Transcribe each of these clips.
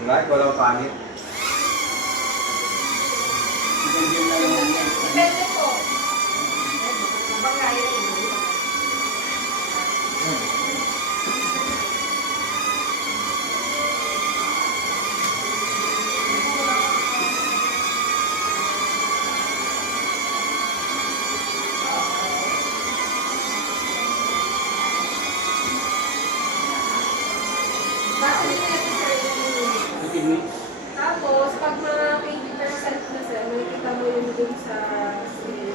Right? Walang pangit. Depende po. Bangaya rin. Battery na ito, sir, yung tapos, pag mga 80% na sir, makikita mo yun dun sa screen.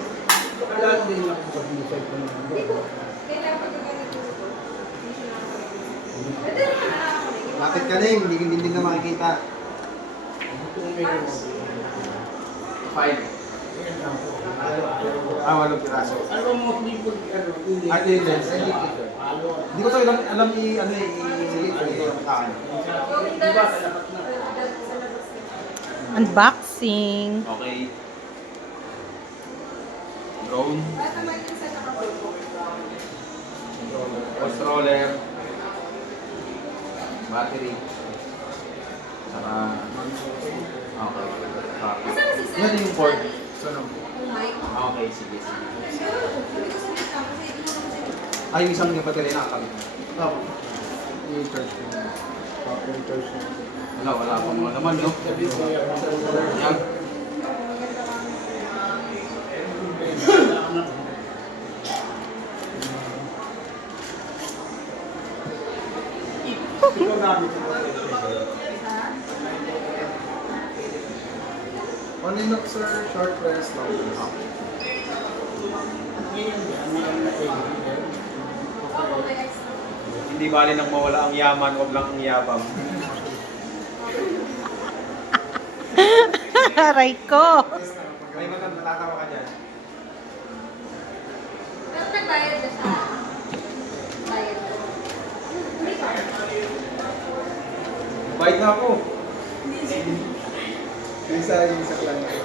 Lahat din lang sa pinisay ko naman. Hindi po. Kailangan pag ganito po. Hindi siya nakakalimutan. Pwede naman nakakalimutan. Bakit ka na hindi na makikita. Five. Walong piraso. Ano ba mo people At lens. Hindi ko to alam sa akin. Going Di ba, dalas. sa labas na? Sa labas na. Unboxing. Okay. Drone. At naman yung sa nakapupo. Controller. Battery. Saka... Okay. Kasama si sir? Yan yung port. Yung mic. Okay, sige. Hindi ko sabihin ka kasi hindi mo naman sabihin. Ay, yung isang yung battery nakakabit. Opo. I-charge ko na. Opo, i-charge ko. Wala akong mga naman, no? Yan. Ito namin. On and off, sir. Short press, long press. Oo, may extra. Hindi bali nang mawala ang yaman, huwag lang ang yabang. Aray ko. May matatawa ka dyan. Pero nagbayad na siya. Bayad na. Hindi pa. Bait na ako. Hindi. Yung sa klan.